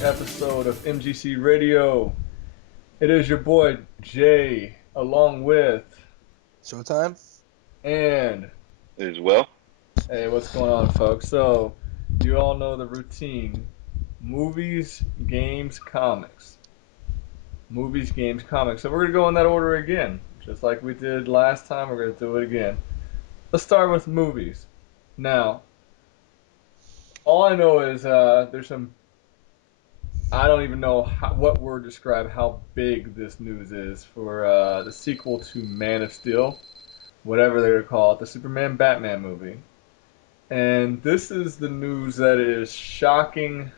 episode of MGC Radio. It is your boy Jay, along with Showtime? and As well. hey, what's going on, folks? So, you all know the routine: movies, games, comics. Movies, games, comics. So we're gonna go in that order again, just like we did last time. We're gonna do it again. Let's start with movies. Now, all I know is there's some. I don't even know what word to describe how big this news is for the sequel to Man of Steel, whatever they're gonna call it, the Superman Batman movie. And this is the news that is shocking,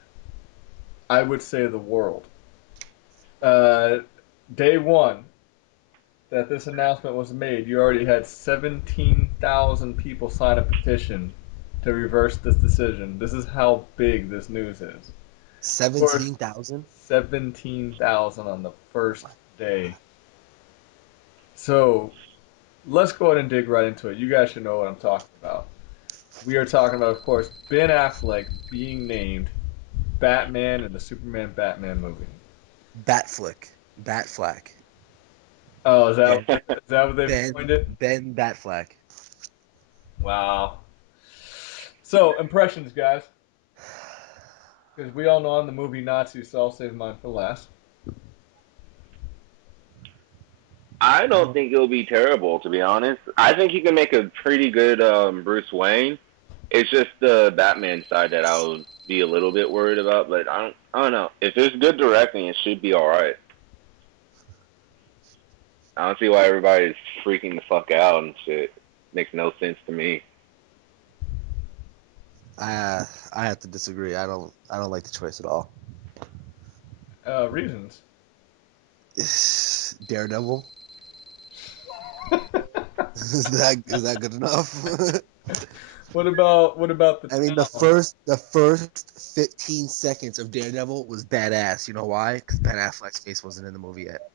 I would say, the world. Uh, Day one that this announcement was made, you already had 17,000 people sign a petition to reverse this decision. This is how big this news is. 17,000? 17,000 on the first day. So let's go ahead and dig right into it. You guys should know what I'm talking about. We are talking about, of course, Ben Affleck being named Batman in the Superman Batman movie. Batfleck. Batfleck. Oh, is that Ben, is that what they've ben, coined it? ben Batfleck. Wow. So impressions, guys, because we all know I'm the movie Nazi, so I'll save mine for last. I don't think it'll be terrible, to be honest. I think he can make a pretty good Bruce Wayne. It's just the Batman side that I would be a little bit worried about, but I don't know. If there's good directing, it should be all right. I don't see why everybody's freaking the fuck out and shit. Makes no sense to me. I have to disagree. I don't like the choice at all. Reasons. Daredevil. Is that good enough? What about the I mean, the first 15 seconds of Daredevil was badass. You know why? Because Ben Affleck's face wasn't in the movie yet.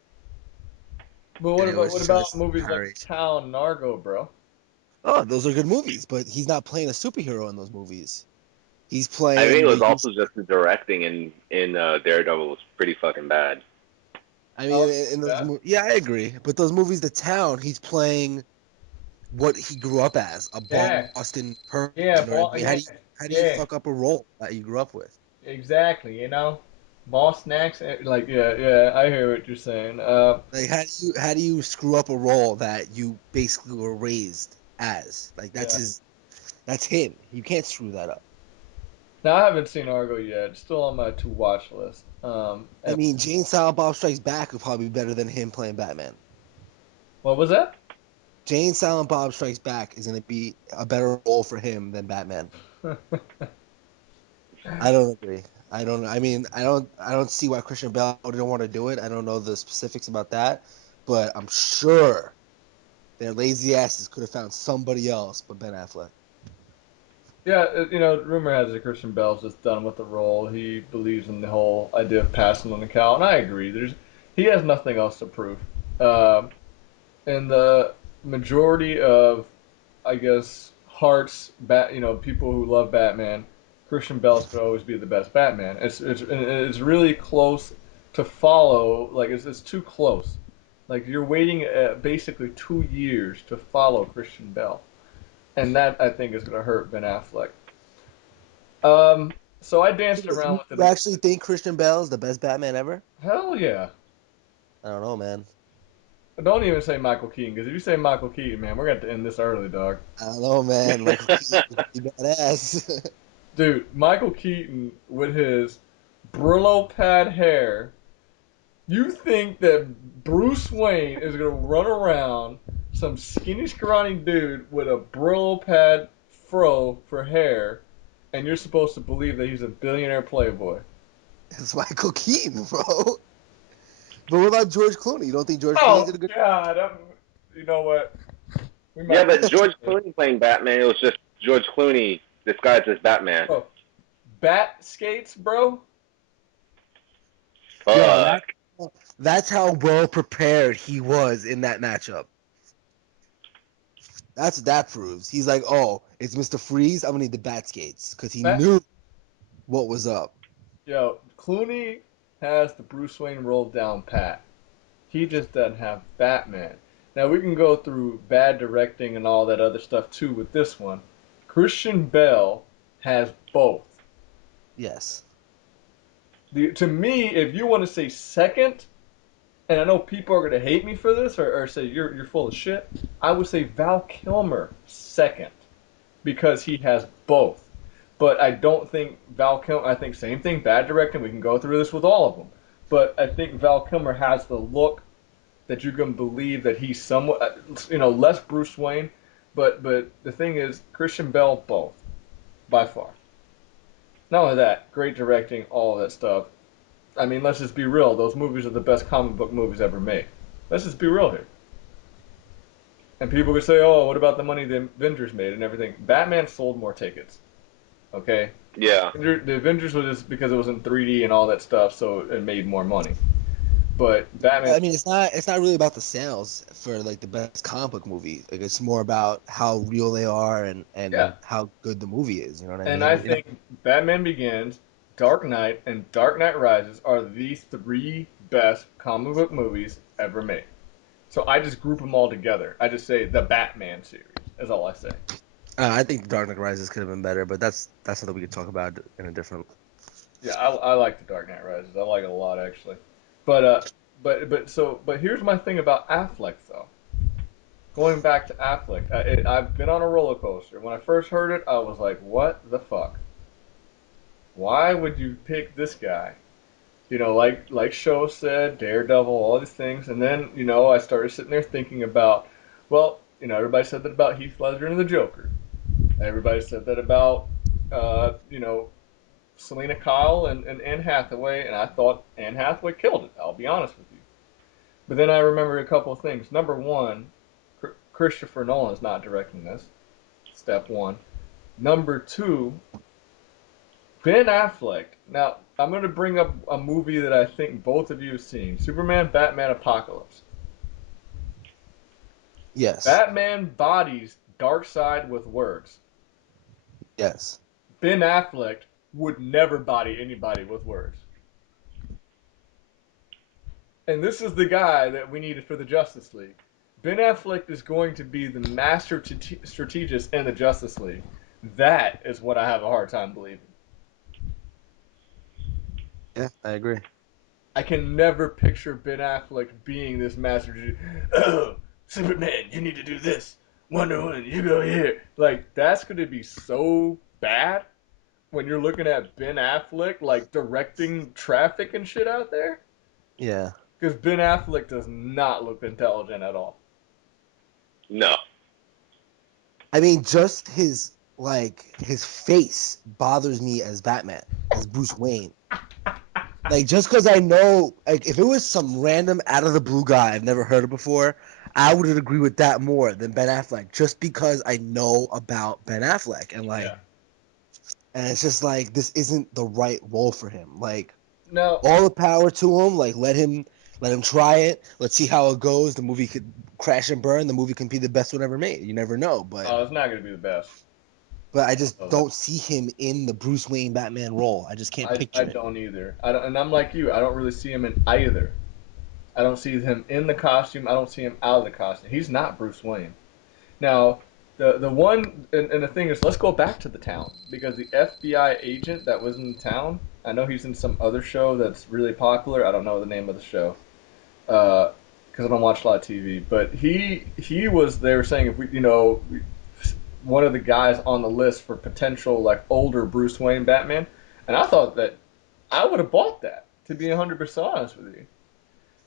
But And it was what about just movies like narration. Town and Argo, bro? Oh, those are good movies, but he's not playing a superhero in those movies. He's I think playing it was the. also just the directing in Daredevil was pretty fucking bad. I mean, in those yeah, I agree. But those movies, The Town, he's playing what he grew up as, a Yeah, Boston person. yeah, You know what I mean? How do you yeah, fuck up a role that you grew up with? exactly. Boss snacks. Like, yeah, I hear what you're saying. Like, how do you screw up a role that you basically were raised as? Like, Yeah. that's him. You can't screw that up. Now I haven't seen Argo yet. It's still on my to watch list. I mean, Jane Silent Bob Strikes Back would probably be better than him playing Batman. What was that? Jane Silent Bob Strikes Back is going to be a better role for him than Batman. I don't agree. I don't. I mean, I don't see why Christian Bale didn't want to do it. I don't know the specifics about that, but I'm sure their lazy asses could have found somebody else but Ben Affleck. Yeah, rumor has it Christian Bale's just done with the role. He believes in the whole idea of passing on the cow, and I agree. He has nothing else to prove. Um, and the majority of, I guess, people who love Batman, Christian Bale's going to always be the best Batman. It's really close to follow. Like it's too close. Like you're waiting basically 2 years to follow Christian Bale, and that I think is going to hurt Ben Affleck. So I danced around with You it. actually think Christian Bale is the best Batman ever? Hell yeah. I don't know, man. Don't even say Michael Keaton, because if you say Michael Keaton, man, we're going to have to end this early, dog. I don't know, man. Michael Keaton is pretty badass. Dude, Michael Keaton with his Brillo pad hair. You think that Bruce Wayne is going to run around some skinny, scrawny dude with a Brillo pad fro for hair, and you're supposed to believe that he's a billionaire playboy? It's Michael Keaton, bro. But what about George Clooney? You don't think George Clooney Oh, did a good? God. You know what? We Yeah, might. but George Clooney playing Batman, it was just George Clooney disguised as Batman. Bro, bat skates, bro? Yo, Fuck. that's how well prepared he was in that matchup. That's what that proves. He's like, oh, it's Mr. Freeze. I'm gonna need the bat skates because he Bat, knew what was up. Yo, Clooney has the Bruce Wayne role down pat. He just doesn't have Batman. Now we can go through bad directing and all that other stuff too with this one. Christian Bale has both. Yes. To me, if you want to say second, and I know people are going to hate me for this or say you're full of shit, I would say Val Kilmer second because he has both. But I don't think Val Kilmer. I think same thing, bad directing. We can go through this with all of them. But I think Val Kilmer has the look that you can believe that he's somewhat, less Bruce Wayne. But the thing is, Christian Bale both by far. Not only that, great directing, all of that stuff. I mean, let's just be real. Those movies are the best comic book movies ever made. Let's just be real here. And people could say, "Oh, what about the money the Avengers made and everything?" Batman sold more tickets. Okay. Yeah. The Avengers was just because it was in 3D and all that stuff, so it made more money. But Batman, I mean, it's not really about the sales for like the best comic book movie. Like it's more about how real they are yeah. and how good the movie is. You know what I And mean? I You know? think Batman Begins, Dark Knight, and Dark Knight Rises are the three best comic book movies ever made. So I just group them all together. I just say the Batman series. Is all I say. I think The Dark Knight Rises could have been better, but that's something we could talk about in a different. Yeah, I like the Dark Knight Rises. I like it a lot actually. But here's my thing about Affleck though. Going back to Affleck, I've been on a roller coaster. When I first heard it, I was like, "What the fuck? Why would you pick this guy?" Like Show said, Daredevil, all these things, and then I started sitting there thinking about, well, everybody said that about Heath Ledger and the Joker. Everybody said that about, uh, you know, Selena Kyle and Anne Hathaway, and I thought Anne Hathaway killed it. I'll be honest with you. But then I remember a couple of things. Number one, Christopher Nolan is not directing this. Step one. Number two, Ben Affleck. Now, I'm going to bring up a movie that I think both of you have seen Superman, Batman, Apocalypse. Yes. Batman bodies Darkseid with words. Yes. Ben Affleck would never body anybody with words. And this is the guy that we needed for the Justice League. Ben Affleck is going to be the master strategist in the Justice League. That is what I have a hard time believing. Yeah, I agree. I can never picture Ben Affleck being this master. Oh, Superman, you need to do this. Wonder Woman, you go here. Like that's going to be so bad when you're looking at Ben Affleck like directing traffic and shit out there. Yeah. Because Ben Affleck does not look intelligent at all. No. I mean, just his face bothers me as Batman, as Bruce Wayne. Like just because I know, like if it was some random out of the blue guy I've never heard of before, I would agree with that more than Ben Affleck. Just because I know about Ben Affleck Yeah. and it's just like this isn't the right role for him. Like No. all the power to him. Like let him try it. Let's see how it goes. The movie could crash and burn. The movie can be the best one ever made. You never know, Oh, it's not going to be the best. but I I just know that. don't see him in the Bruce Wayne Batman role. I just can't I picture it. don't either. I don't, and I'm like you. I don't really see him in either. I don't see him in the costume. I don't see him out of the costume. He's not Bruce Wayne. Now, the one and the thing is, let's go back to the town because the FBI agent that was in the town. I know he's in some other show that's really popular. I don't know the name of the show because I don't watch a lot of TV. But he was. They were saying if one of the guys on the list for potential like older Bruce Wayne Batman, and I thought that I would have bought that to be 100% honest with you.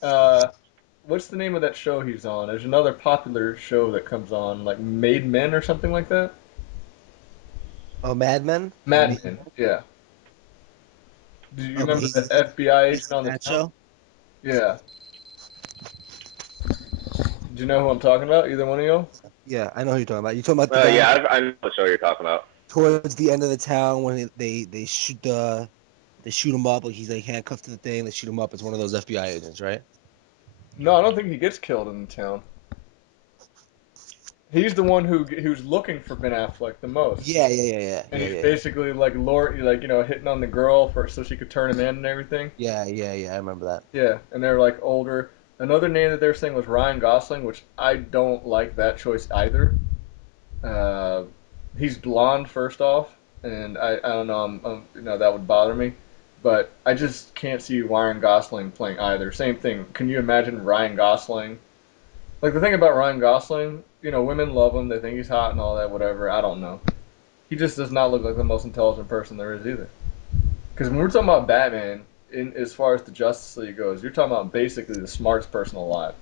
Uh, what's the name of that show he's on? There's another popular show that comes on, like Made Men or something like that. Oh, Mad Men. Mad Men, yeah. Do you Okay, remember the FBI he's agent in on the that town? show. Yeah. Do you know who I'm talking about? Either one of you? Yeah, I know who you're talking about. You talking about the guy Yeah, I know what show you're talking about. towards the end of the town when they shoot him up like he's like handcuffed to the thing. They shoot him up as one of those FBI agents, right? No, I don't think he gets killed in the town. He's the one who's looking for Ben Affleck the most. Yeah. And he's basically like hitting on the girl so she could turn him in and everything. Yeah. I remember that. Yeah, and they're like older. Another name that they were saying was Ryan Gosling, which I don't like that choice either. He's blonde first off, and I don't know, that would bother me. But I just can't see Ryan Gosling playing either. Same thing. Can you imagine Ryan Gosling? Like the thing about Ryan Gosling, women love him. They think he's hot and all that, whatever. I don't know. He just does not look like the most intelligent person there is either. Because when we're talking about Batman, as far as the Justice League goes, you're talking about basically the smartest person alive.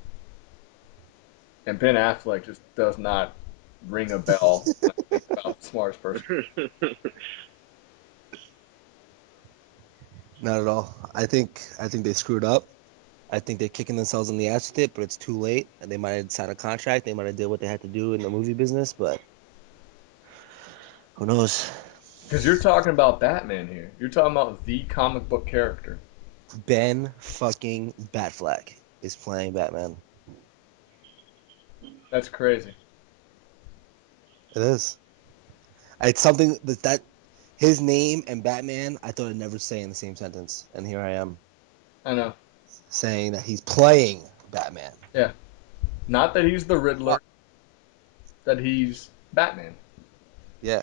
And Ben Affleck just does not ring a bell when I think about the smartest person. Not at all. I think they screwed up. I think they're kicking themselves in the ass with it, but it's too late. And they might have signed a contract. They might have did what they had to do in the movie business, but who knows? Because you're talking about Batman here. You're talking about the comic book character. Ben fucking Batfleck is playing Batman. That's crazy. It is. It's something that his name and Batman, I thought I'd never say in the same sentence, and here I am I know. saying that he's playing Batman. Yeah. Not that he's the Riddler, that he's Batman. Yeah.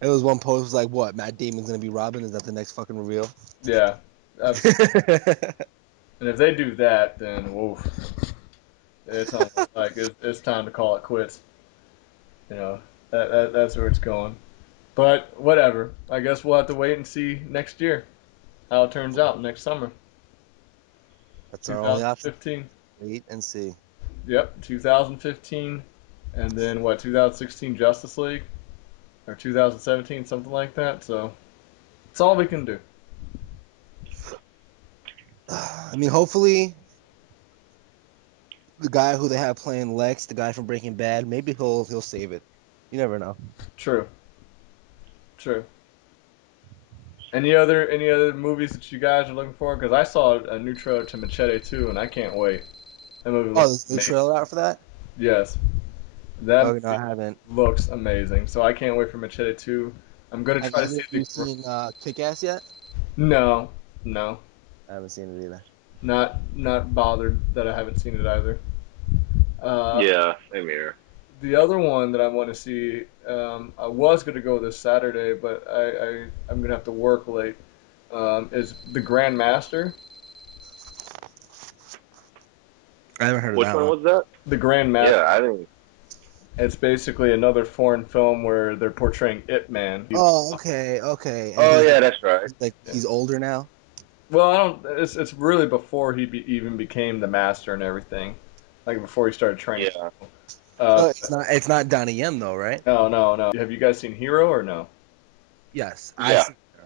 It was one post was like, "What? Matt Damon's gonna be Robin? Is that the next fucking reveal?" Yeah. And if they do that, then woof. It's almost like it's time to call it quits. That's where it's going. But whatever. I guess we'll have to wait and see next year how it turns out next summer. That's our only option. 2015. Wait and see. Yep, 2015, and then 2016 Justice League, or 2017, something like that. So it's all we can do. I mean, hopefully, the guy who they have playing Lex, the guy from Breaking Bad, maybe he'll save it. You never know. True. True. Any other movies that you guys are looking for? Because I saw a new trailer to Machete 2, and I can't wait. That movie Oh, looks there's a new amazing. trailer out for that? Yes, that Oh, no, I movie haven't. looks amazing. So I can't wait for Machete 2. I'm gonna Have try to either see of you seen Kick-Ass yet? No, no, I haven't seen it either. not bothered that I haven't seen it either. Uh, Yeah, same here. the other one that I want to see, I was gonna go this Saturday, but I'm gonna have to work late. Is the Grandmaster? I haven't heard of Which that one one. was that? The Grandmaster. Yeah, I think. It's basically another foreign film where they're portraying Ip Man. Oh, okay. And Oh yeah, that's right. he's older now. Well, I don't. It's really before he even became the master and everything, like before he started training. Yeah. Uh, Oh, it's not Donnie Yen though, right? no. Have you guys seen Hero or no? Yes, I've Yeah. seen her.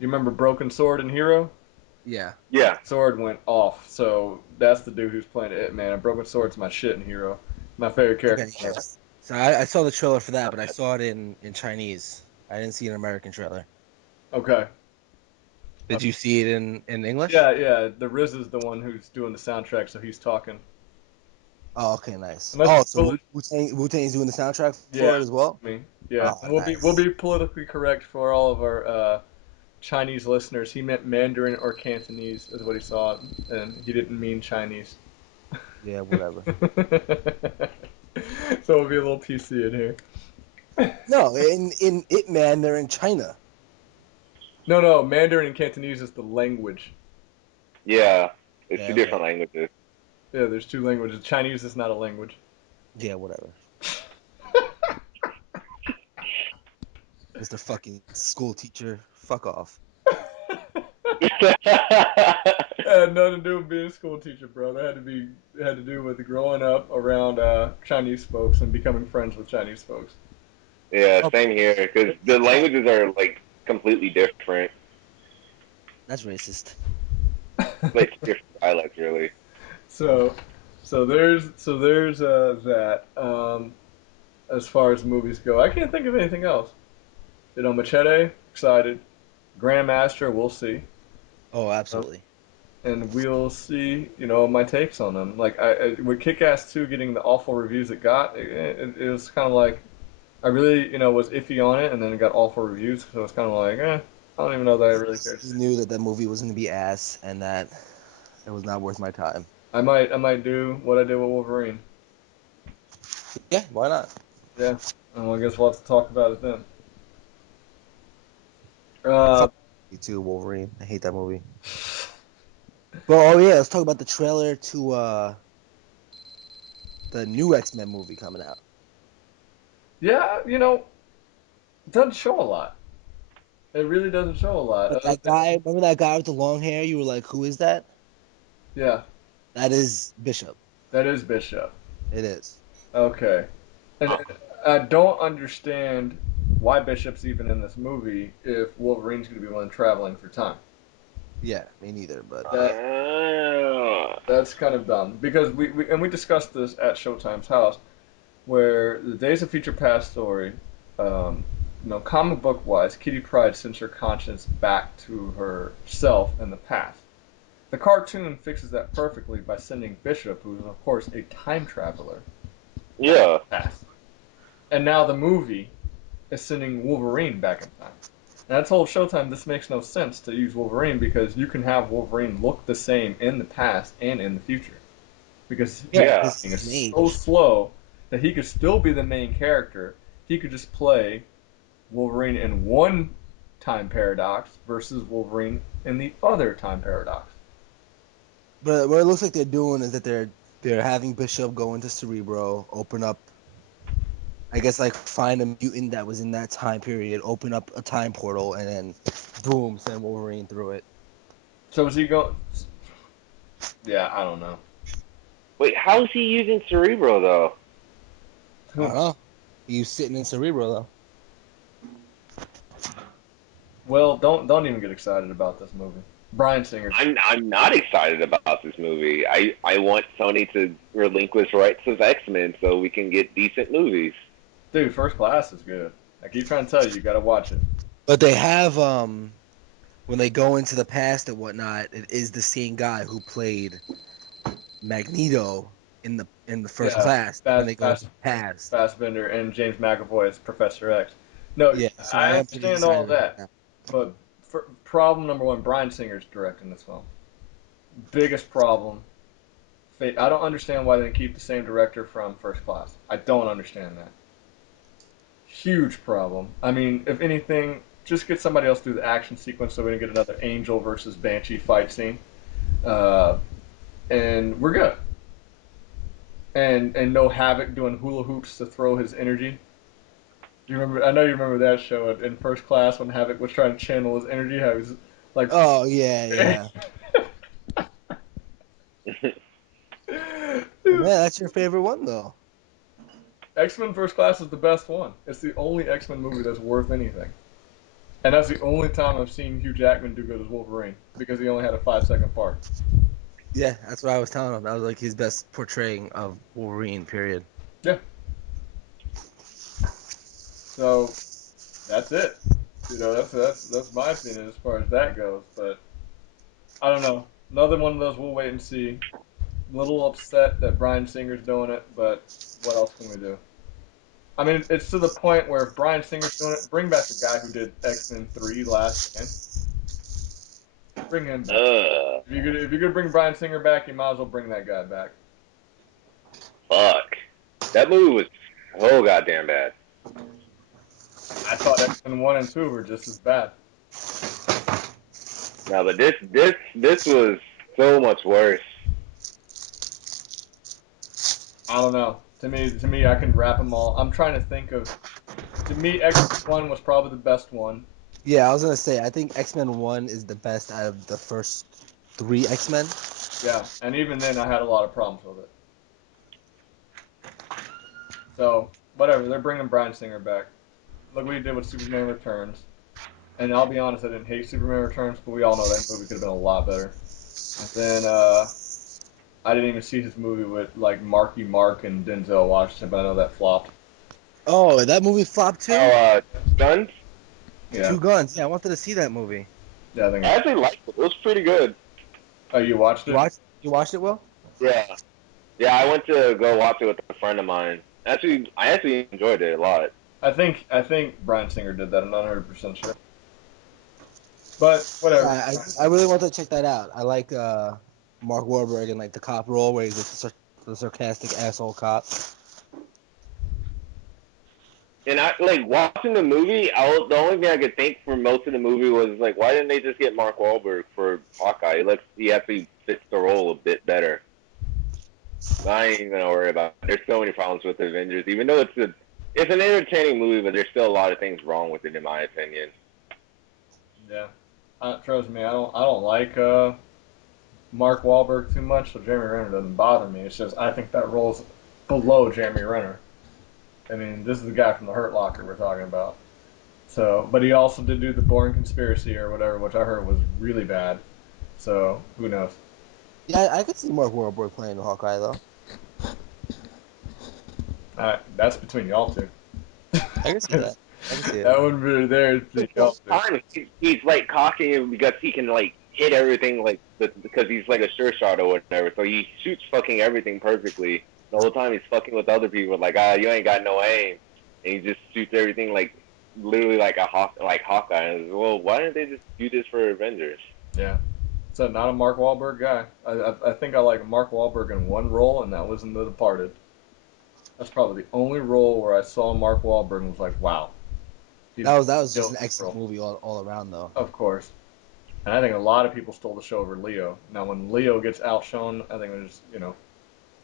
You remember Broken Sword in Hero? Yeah. Yeah. Sword went off, so that's the dude who's playing It Man. And Broken Sword's my shit in Hero. My favorite character. Okay. Yes. So I saw the trailer for that, but I saw it in Chinese. I didn't see an American trailer. Okay. Did you see it in English? Yeah. The Riz is the one who's doing the soundtrack, so he's talking. Oh, okay, nice. Unless Oh, it's so Wu-Tang's doing the soundtrack yeah, for it as well? me. Yeah, Oh, and we'll nice. be politically correct for all of our Chinese listeners. He meant Mandarin or Cantonese, is what he saw, and he didn't mean Chinese. Yeah, whatever. So we'll be a little PC in here. No, in It Man, they're in China. No, Mandarin and Cantonese is the language. Yeah. It's two Yeah, okay. different languages. Yeah, there's two languages. Chinese is not a language. Yeah, whatever. Mr. fucking school teacher. Fuck off. It had nothing to do with being a school teacher, bro. It had to do with growing up around Chinese folks and becoming friends with Chinese folks. Yeah, Oh, same here. Because the languages are like completely different, that's racist. like different dialects, really. so, so there's that. As far as movies go, I can't think of anything else. Machete, excited. Grandmaster, we'll see. Oh, Uh, absolutely. and we'll see, my takes on them. Like with Kick-Ass 2 getting the awful reviews it got, it was kind of like I really, was iffy on it, and then it got awful reviews, so it's kind of like, I don't even know that I really care. He knew that that movie was going to be ass and that it was not worth my time. I might do what I did with Wolverine. Yeah, why not? Yeah, I guess we'll have to talk about it then. Uh, Fuck you too, Wolverine. I hate that movie. But oh yeah, let's talk about the trailer to the new X-Men movie coming out. yeah, it doesn't show a lot. It really doesn't show a lot. But that guy, remember that guy with the long hair? You were like, who is that? Yeah, That is Bishop. that is Bishop. It is. Okay. And I don't understand why Bishop's even in this movie if Wolverine's going to be one traveling through time. Yeah, me neither. But That's kind of dumb because we discussed this at Showtime's house, where the Days of Future Past story, comic book wise, Kitty Pryde sends her conscience back to herself in the past. The cartoon fixes that perfectly by sending Bishop, who is of course a time traveler, back to Yeah. the past. And now the movie is sending Wolverine back in time. And I told Showtime this makes no sense to use Wolverine because you can have Wolverine look the same in the past and in the future. Because yeah, his Yeah. because acting he's is an so age. slow that he could still be the main character. He could just play Wolverine in one time paradox versus Wolverine in the other time paradox. But what it looks like they're doing is that they're having Bishop go into Cerebro, open up. I guess like find a mutant that was in that time period, open up a time portal, and then boom, send Wolverine through it. So is he going? Yeah, I don't know. Wait, how is he using Cerebro though? I don't know. He's sitting in Cerebro though. Well, don't even get excited about this movie. Bryan Singer's I'm not excited about this movie. I want Sony to relinquish rights of X-Men so we can get decent movies. dude. First Class is good. I keep trying to tell you, you got to watch it. But they have when they go into the past and whatnot, it is the same guy who played Magneto in the first Yeah, class when they go into the past. Fassbender and James McAvoy as Professor X. No, Yeah, so I I am pretty understand all excited about that, that. but problem number one, Bryan Singer's directing this film. Biggest problem. I don't understand why they keep the same director from First Class. I don't understand that. Huge problem. I mean, if anything, just get somebody else to do the action sequence so we can get another Angel versus Banshee fight scene, uh, and we're good. And no Havoc doing hula hoops to throw his energy. Do you remember? I know you remember that show in First Class when Havoc was trying to channel his energy. How he was like, Oh yeah, yeah. Well, man, that's your favorite one though. X-Men First Class is the best one. It's the only X-Men movie that's worth anything. And that's the only time I've seen Hugh Jackman do good as Wolverine because he only had a 5-second part. Yeah, that's what I was telling him. That was like his best portraying of Wolverine. Period. Yeah. So that's it. That's my opinion as far as that goes. But I don't know. Another one of those we'll wait and see. Little upset that Bryan Singer's doing it, but what else can we do? I mean, it's to the point where if Bryan Singer's doing it, bring back the guy who did X-Men 3 Last Stand. Bring him back. Ugh, If you're gonna bring Bryan Singer back, you might as well bring that guy back. fuck. That movie was so goddamn bad. I thought X-Men 1 and 2 were just as bad. No, but this was so much worse. I don't know. To me, I can wrap them all. I'm trying to think of. To me, X-Men 1 was probably the best one. Yeah, I was gonna say I think X-Men 1 is the best out of the first 3 X-Men. Yeah, and even then, I had a lot of problems with it. So whatever, they're bringing Bryan Singer back. Look what he did with Superman Returns. And I'll be honest, I didn't hate Superman Returns, but we all know that movie could have been a lot better. And then I didn't even see his movie with like Marky Mark and Denzel Washington, but I know that flopped. Oh, that movie flopped Oh, too. Guns? Yeah, Two Guns. Yeah, I wanted to see that movie. yeah, I think I it's actually liked it. It was pretty good. Oh, you watched it? You watched it, Will? Yeah, yeah. I went to go watch it with a friend of mine. I actually enjoyed it a lot. I think Bryan Singer did that. I'm not 100% sure. But whatever. I really want to check that out. I like Mark Wahlberg in like the cop role where he's like the sarcastic asshole cop. And I like watching the movie. The only thing I could think for most of the movie was like, why didn't they just get Mark Wahlberg for Hawkeye? He actually fits the role a bit better. I ain't even gonna worry about it. There's so many problems with Avengers, even though it's an entertaining movie, but there's still a lot of things wrong with it in my opinion. Yeah. Trust me, I don't like Mark Wahlberg too much, so Jeremy Renner doesn't bother me. It's just I think that role's below Jeremy Renner. I mean, this is the guy from the Hurt Locker we're talking about. So, but he also did do the Bourne Conspiracy or whatever, which I heard was really bad. So who knows? Yeah, I could see Mark Wahlberg playing the Hawkeye though. That's between y'all two. I can see that. I can see it. That wouldn't be there between y'all two. Time he's like cocking because he can like hit everything because he's like a sure shot or whatever. So he shoots fucking everything perfectly. The whole time he's fucking with other people like you ain't got no aim, and he just shoots everything like literally like Hawkeye. And well, why didn't they just do this for Avengers? Yeah. So not a Mark Wahlberg guy. I think I like Mark Wahlberg in one role, and that was in The Departed. That's probably the only role where I saw Mark Wahlberg and was like, wow. That was just killed an this excellent role. movie all around though. Of course. And I think a lot of people stole the show over Leo. Now, when Leo gets outshone, I think it was,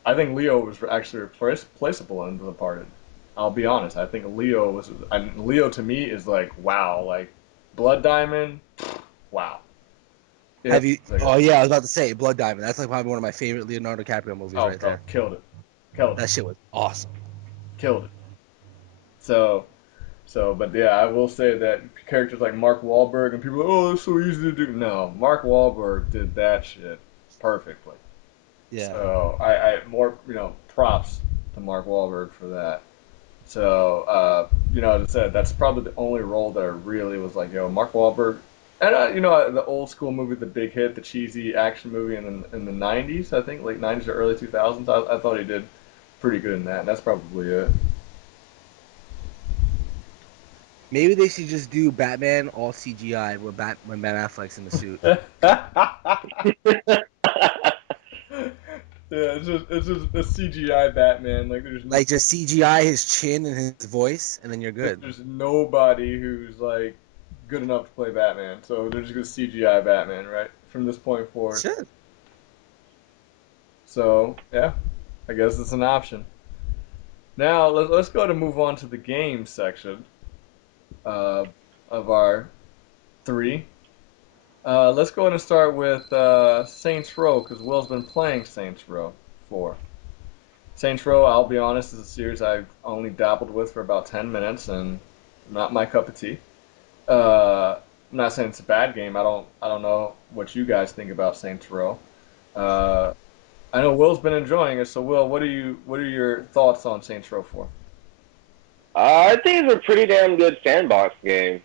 I think Leo was actually replaceable in The Departed. I'll be honest. I think Leo to me is like, wow. Like, Blood Diamond, wow. Yeah, Have you? like, Oh yeah, I was about to say Blood Diamond. That's like probably one of my favorite Leonardo DiCaprio movies right there. killed it. Killed That it. shit was awesome. Killed it. But yeah, I will say that characters like Mark Wahlberg and people, oh, it's so easy to do. No, Mark Wahlberg did that shit perfectly. Yeah. So I more props to Mark Wahlberg for that. So as I said, that's probably the only role that I really was like, yo, Mark Wahlberg. And the old school movie, The Big Hit, the cheesy action movie in the '90s, I think, late '90s or early 2000s. I thought he did pretty good in that. And that's probably it. Maybe they should just do Batman all CGI when Ben Affleck's in the suit. Yeah, it's just a CGI Batman. Like Like just CGI his chin and his voice, and then you're good. there's nobody who's like good enough to play Batman. So they're just gonna CGI Batman, right? From this point forward. Sure. So yeah, I guess it's an option. Now let's go to move on to the game section uh, of our three. Let's go ahead and start with Saints Row because Will's been playing Saints Row 4. Saints Row, I'll be honest, is a series I've only dabbled with for about 10 minutes and not my cup of tea. I'm not saying it's a bad game. I don't know what you guys think about Saints Row. Uh, I know Will's been enjoying it. So Will, what are your thoughts on Saints Row 4? I think it's a pretty damn good sandbox game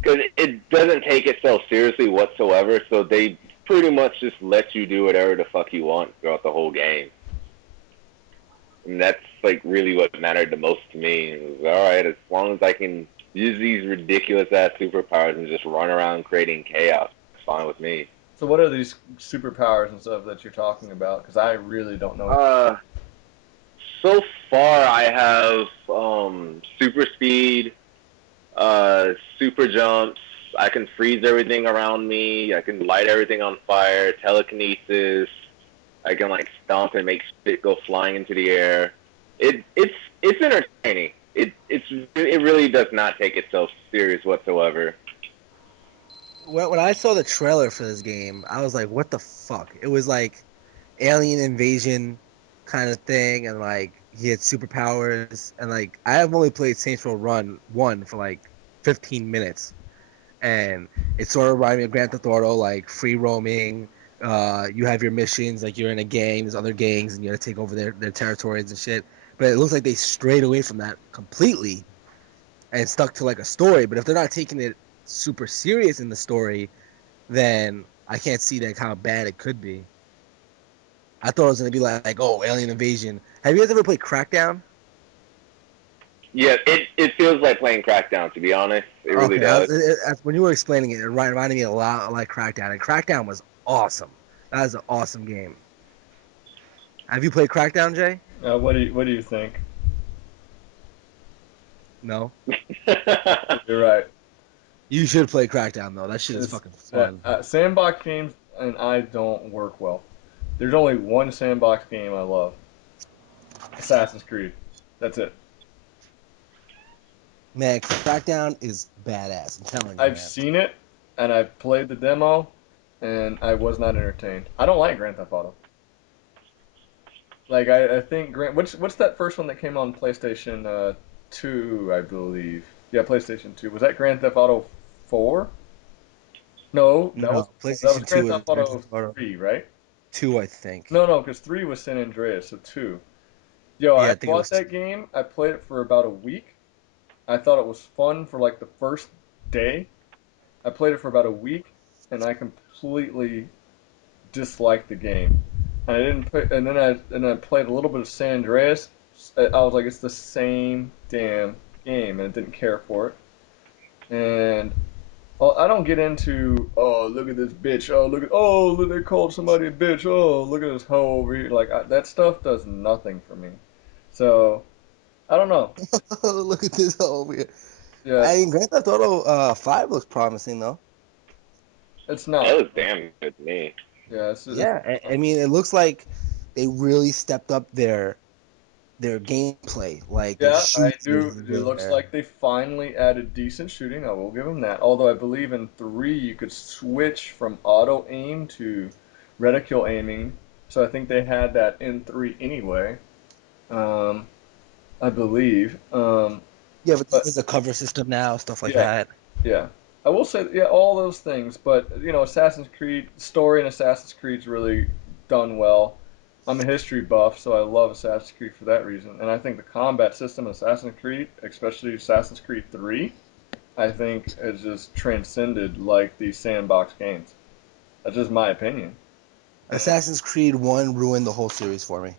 because it doesn't take itself seriously whatsoever. So they pretty much just let you do whatever the fuck you want throughout the whole game. And that's like really what mattered the most to me. It was, all right, as long as I can use these ridiculous ass superpowers and just run around creating chaos, it's fine with me. So what are these superpowers and stuff that you're talking about? Because I really don't know. Uh, so far I have super speed, super jumps. I can freeze everything around me. I can light everything on fire. Telekinesis. I can like stomp and make shit go flying into the air. It's entertaining. It really does not take itself serious whatsoever. When I saw the trailer for this game, I was like, "What the fuck?" It was like alien invasion kind of thing, and like he had superpowers, and like I have only played Saints Row Run one for like 15 minutes, and it sort of reminded me of Grand Theft Auto, like free roaming. You have your missions, like you're in a gang, there's other gangs, and you gotta take over their territories and shit. But it looks like they strayed away from that completely and stuck to like a story. But if they're not taking it super serious in the story, then I can't see like how bad it could be. I thought it was gonna be like oh, alien invasion. Have you guys ever played Crackdown? Yeah, it feels like playing Crackdown, to be honest. It really Okay, does. when you were explaining it, it reminded me a lot like Crackdown, and Crackdown was awesome. That is an awesome game. Have you played Crackdown, Jay? What do you think? No. You're right. You should play Crackdown though. That shit is It's fucking that fun. sandbox games and I don't work well. There's only one sandbox game I love. Assassin's Creed. That's it. Man, Crackdown is badass. I'm telling you, I've man. seen it and I've played the demo and I was not entertained. I don't like Grand Theft Auto. Like I think what's that first one that came on PlayStation 2, I believe. Yeah, PlayStation 2. Was that Grand Theft Auto 4? No, No, that was PlayStation Grand 2 is Theft Grand Auto Theft Auto 3, right? 2, I think. No, because 3 was San Andreas, so 2. Yo, Yeah, I I think it bought was. that game. I played it for about a week. I thought it was fun for like the first day. I played it for about a week, and I completely disliked the game. And I didn't play, and I played a little bit of San Andreas. I was like, it's the same damn game, and I didn't care for it. And well, I don't get into look at this bitch. Look they called somebody a bitch. Oh look at this hoe over here. Like that stuff does nothing for me. So I don't know. Oh, look at this over here. Yeah, I mean, Grand Theft Auto 5 looks promising though. it's It not. was damn good to me. Yeah, Yeah, I mean, it looks like they really stepped up their gameplay, like their yeah. I do. shooting, It looks like they finally added decent shooting. I will give them that. Although I believe in 3 you could switch from auto aim to reticule aiming. So I think they had that in 3 anyway. Um, I believe. yeah, but But there's a cover system now, stuff like yeah, that. yeah. I will say, yeah, all those things, but Assassin's Creed story and Assassin's Creed's really done well. I'm a history buff, so I love Assassin's Creed for that reason, and I think the combat system in Assassin's Creed, especially Assassin's Creed 3, I think has just transcended like these sandbox games. That's just my opinion. Assassin's Creed 1 ruined the whole series for me.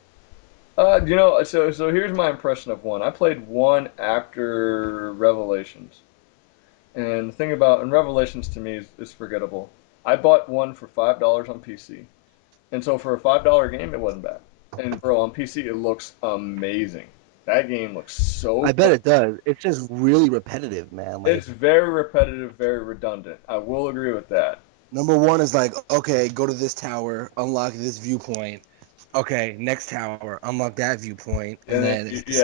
So here's my impression of 1. I played 1 after Revelations. And the thing about and Revelations to me is forgettable. I bought 1 for $5 on PC, and so for a $5 game, it wasn't bad. And bro, on PC, it looks amazing. That game looks so I bet fun. it does. It's just really repetitive, man. Like It's very repetitive, very redundant. I will agree with that. number one is like, okay, go to this tower, unlock this viewpoint. Okay, next tower, unlock that viewpoint, and And then then it's the same.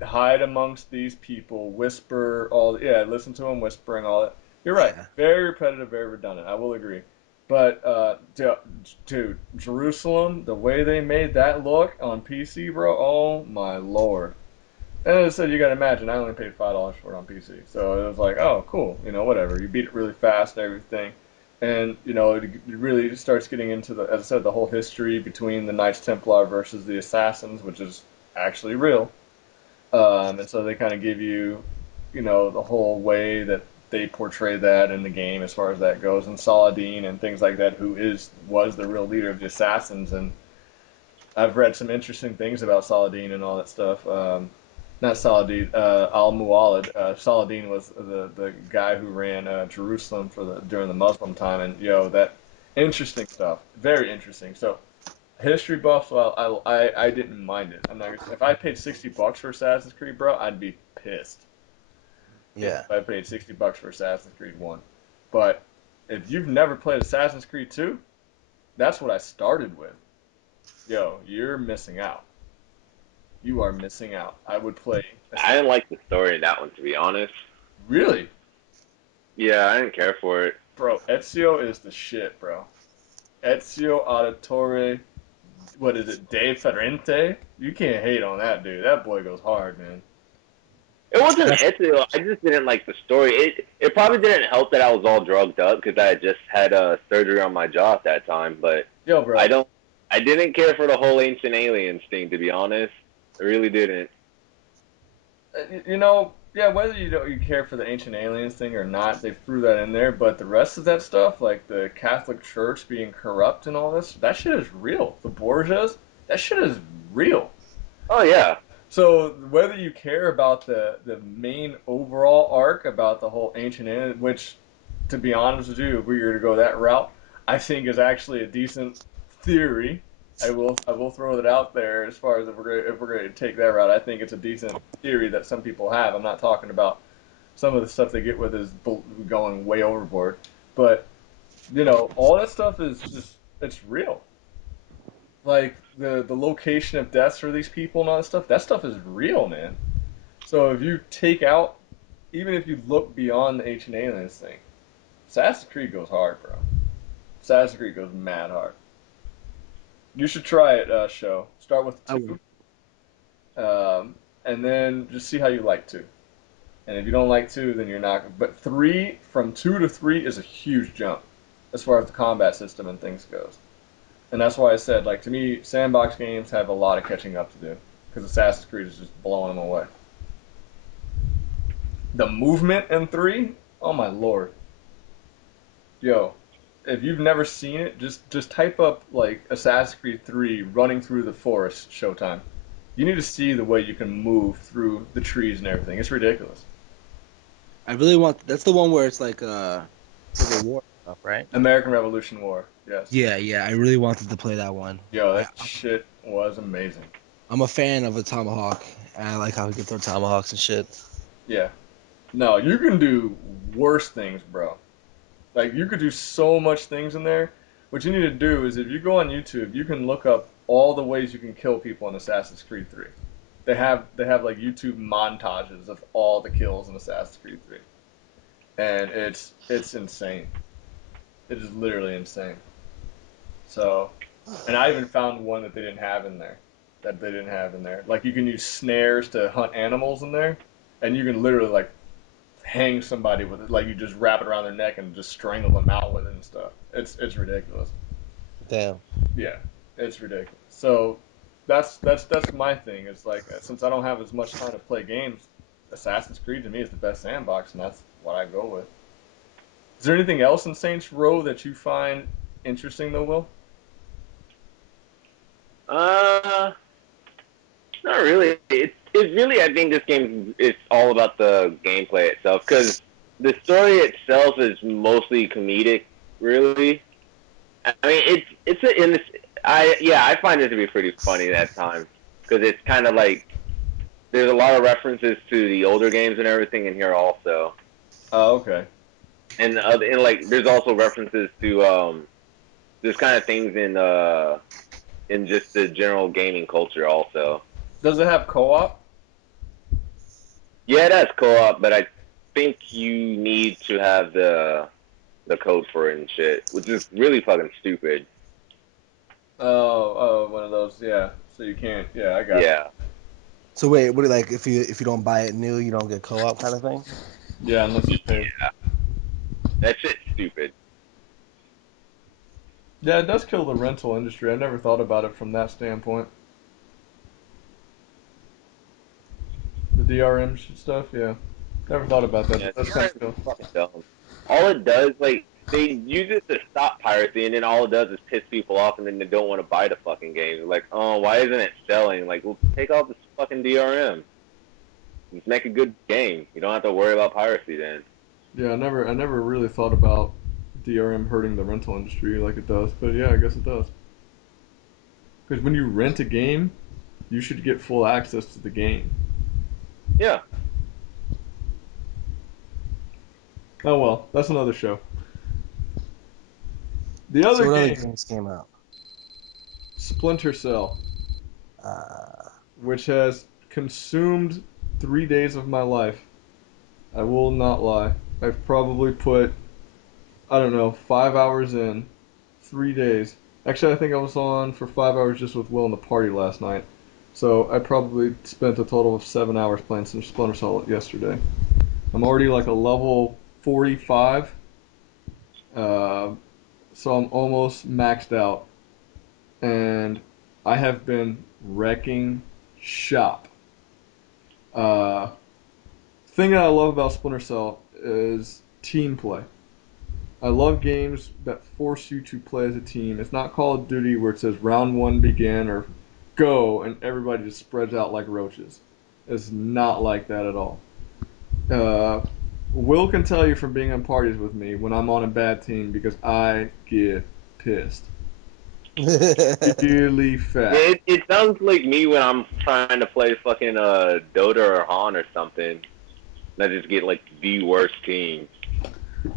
yeah, hide amongst these people, whisper listen to them whispering all that. You're right. Yeah. Very repetitive, very redundant. I will agree. But dude, Jerusalem, the way they made that look on PC, bro. Oh my lord. And as I said, you got to imagine, I only paid $5 for it on PC, so it was like, oh, cool, whatever. You beat it really fast, and everything, and it really starts getting into as I said, the whole history between the Knights Templar versus the Assassins, which is actually real. And so they kind of give you, the whole way that they portray that in the game as far as that goes, and Saladin and things like that, who was the real leader of the Assassins, and I've read some interesting things about Saladin and all that stuff. Not Saladin, Al Muwallad. Saladin was the guy who ran Jerusalem during the Muslim time, and that interesting stuff, very interesting. So history buff, well, I didn't mind it. I'm not if I paid $60 for Assassin's Creed, bro, I'd be pissed if Yeah. I paid $60 for Assassin's Creed 1. But if you've never played Assassin's Creed 2, that's what I started with. Yo, you're missing out. You are missing out. I would play. I didn't like the story in that one, to be honest. Really, Yeah, I didn't care for it. bro. Ezio is the shit, bro. Ezio Auditore. What is it, Dave Ferrante? You can't hate on that dude. That boy goes hard, man. It wasn't That's Ezio. I just didn't like the story. It probably didn't help that I was all drugged up because I had just had surgery on my jaw at that time. But Yo, I bro. don't. I didn't care for the whole ancient aliens thing, to be honest. I really didn't. You know, Yeah, whether you care for the ancient aliens thing or not, they threw that in there. But the rest of that stuff, like the Catholic Church being corrupt and all this, that shit is real. The Borgias, that shit is real. Oh yeah. So whether you care about the main overall arc about the whole ancient alien, which, to be honest with you, if we were to go that route, I think is actually a decent theory. I will throw it out there as far as if we're going to take that route. I think it's a decent theory that some people have. I'm not talking about some of the stuff they get with is going way overboard, but all that stuff is just it's real. Like the location of deaths for these people and all that stuff is real, man. So if you take out, even if you look beyond the ancient aliens thing, Assassin's Creed goes hard, bro. Assassin's Creed goes mad hard. You should try it, show. Start with I will. two, and then just see how you like two. And if you don't like two, then you're not. But three, from two to three, is a huge jump as far as the combat system and things goes. And that's why I said, like, to me, sandbox games have a lot of catching up to do because Assassin's Creed is just blowing them away. The movement in three, oh my lord, yo, if you've never seen it, just type up like Assassin's Creed 3 running through the forest Showtime. You need to see the way you can move through the trees and everything. It's ridiculous. I really want. That's the one where it's like Civil War stuff, right? American Revolution War, yes. Yeah, yeah. I really wanted to play that one. Yo, that shit was amazing. I'm a fan of a tomahawk, and I like how he can throw tomahawks and shit. Yeah. No, you can do worse things, bro. Like you could do so much things in there. What you need to do is if you go on YouTube, you can look up all the ways you can kill people in Assassin's Creed 3. They have like YouTube montages of all the kills in Assassin's Creed 3. And it's insane. It is literally insane. So, and I even found one that they didn't have in there. That they didn't have in there. Like you can use snares to hunt animals in there, and you can literally like hang somebody with it. Like you just wrap it around their neck and just strangle them out with it and stuff. It's ridiculous. Damn. Yeah, it's ridiculous. So that's my thing. It's like since I don't have as much time to play games, Assassin's Creed to me is the best sandbox, and that's what I go with. Is there anything else in Saints Row that you find interesting though, Will? Uh, Not really. It's really, I think this game is all about the gameplay itself because the story itself is mostly comedic, really. I mean, it's a, in this. I find it to be pretty funny at times because it's kind of like there's a lot of references to the older games and everything in here also, Oh, okay. and like there's also references to there's kind of things in just the general gaming culture also. Does it have co-op? Yeah, that's co-op, but I think you need to have the code for it and shit, which is really fucking stupid. One of those. Yeah. So you can't. Yeah, I got you. Yeah, So wait, what? Like if you don't buy it new, you don't get co-op kind of thing? Yeah, unless you pay. that shit's stupid. Yeah, it does kill the rental industry. I never thought about it from that standpoint. The DRM stuff. Yeah. Never thought about that, Yeah, but that's kind DRM of is cool. fucking dumb. All it does, like, they use it to stop piracy, and then all it does is piss people off, and then they don't want to buy the fucking game. Like, oh, why isn't it selling? Like, well, take off this fucking DRM. Just make a good game. You don't have to worry about piracy then. Yeah, I never really thought about DRM hurting the rental industry like it does, but yeah, I guess it does. Because when you rent a game, you should get full access to the game. Yeah. Oh well, that's another show. The So other what other game, games came out? Splinter Cell, Uh, which has consumed 3 days of my life. I will not lie. I've probably put, I don't know, 5 hours in, 3 days. Actually, I think I was on for 5 hours just with Will in the party last night. So I probably spent a total of 7 hours playing some Splinter Cell yesterday. I'm already like a level 45, uh, so I'm almost maxed out, and I have been wrecking shop. Uh, thing that I love about Splinter Cell is team play. I love games that force you to play as a team. It's not Call of Duty where it says round one begin or go and everybody just spreads out like roaches. It's not like that at all. Uh, Will can tell you from being on parties with me when I'm on a bad team because I get pissed really fast. It sounds like me when I'm trying to play fucking Dota or Han or something. And I just get like the worst team.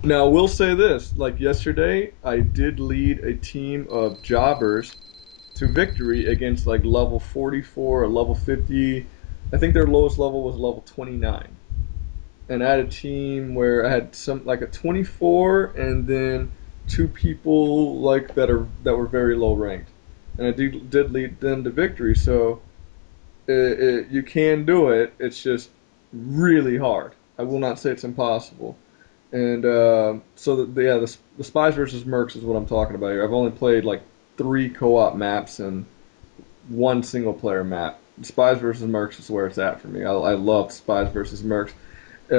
Now, I will say this: like yesterday, I did lead a team of jobbers to victory against like level 44 or level 50. I think their lowest level was level 29. And I had a team where I had some like a 24 and then two people like that were very low ranked. And I did lead them to victory, so you can do it. It's just really hard. I will not say it's impossible. And yeah, the Spies versus Mercs is what I'm talking about here. I've only played like 3 co-op maps and 1 single player map. Spies versus Mercs is where it's at for me. I love Spies versus Mercs.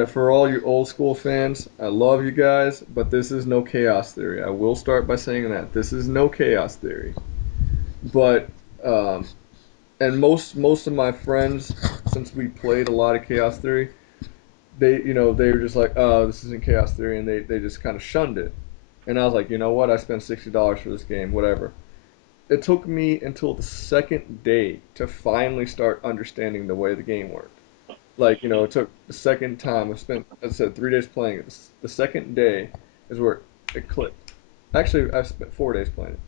For all you old school fans, I love you guys, but this is no Chaos Theory. I will start by saying that this is no Chaos Theory. But and most of my friends, since we played a lot of Chaos Theory, they were just like, oh, this isn't Chaos Theory, and they just kind of shunned it. And I was like, you know what? I spent $60 for this game, whatever. It took me until the second day to finally start understanding the way the game worked. Like, it took the second time. I spent, as I said, 3 days playing it. The second day is where it clicked. Actually, I spent 4 days playing it.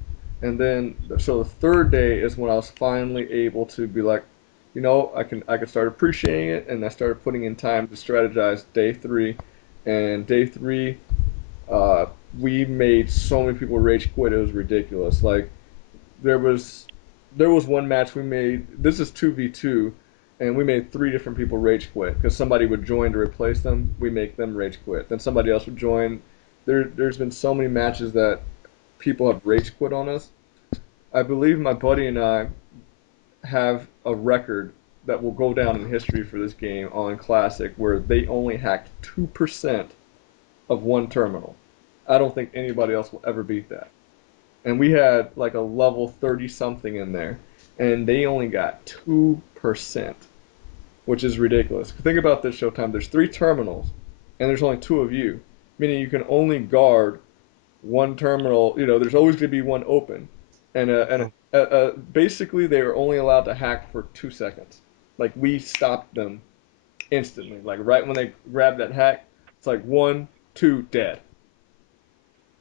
And then, so the third day is when I was finally able to be like, I could start appreciating it, and I started putting in time to strategize day three. And day three, uh, we made so many people rage quit. It was ridiculous. Like there was there was one match we made. This is 2v2, and we made 3 different people rage quit because somebody would join to replace them. We make them rage quit. Then somebody else would join. There's been so many matches that people have rage quit on us. I believe my buddy and I have a record that will go down in history for this game on Classic where they only hacked 2% of one terminal. I don't think anybody else will ever beat that. And we had like a level 30 something in there, and they only got 2%, which is ridiculous. Think about this, Showtime. There's 3 terminals, and there's only 2 of you, meaning you can only guard one terminal. There's always going to be one open, and basically they are only allowed to hack for 2 seconds. Like we stopped them instantly. Like right when they grabbed that hack, it's like one, two, dead.